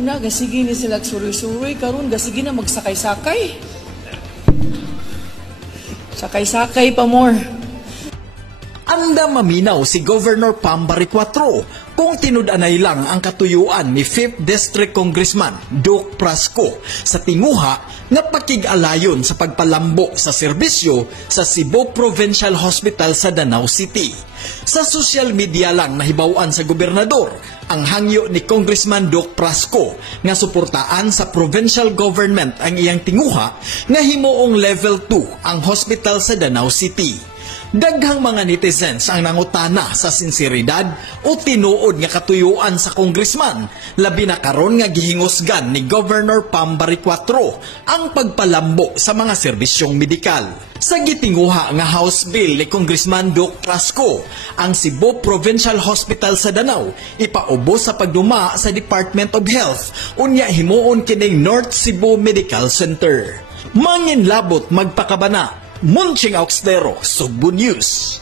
una, gasigi ni sila suroy-suroy, karon gasigi na magsakay-sakay. Sakay-sakay pa more. Anda maminaw si Governor Pambari 4 kung tinud-anay lang ang katuyuan ni 5th District Congressman Duke Prasco sa tinguha nga pakig-alayon sa pagpalambo sa serbisyo sa Cebu Provincial Hospital sa Danau City. Sa social media lang nahibawan sa gobernador ang hangyo ni Congressman Duke Prasco nga suportaan sa provincial government ang iyang tinguha nga himuong level 2 ang hospital sa Danau City. Daghang mga netizens ang nangutana sa sinseridad o tinuod nga katuyuan sa congressman, labi na karon nga gihingusgan ni Governor Pambari 4 ang pagpalambo sa mga serbisyong medikal. Sa gitinguha nga House Bill ni Congressman Duke Prasco, ang Cebu Provincial Hospital sa Danau ipaubos sa pagduma sa Department of Health unya himuon kining North Cebu Medical Center. Manginlabot magpakabana. Munching Auxtero, Subo News.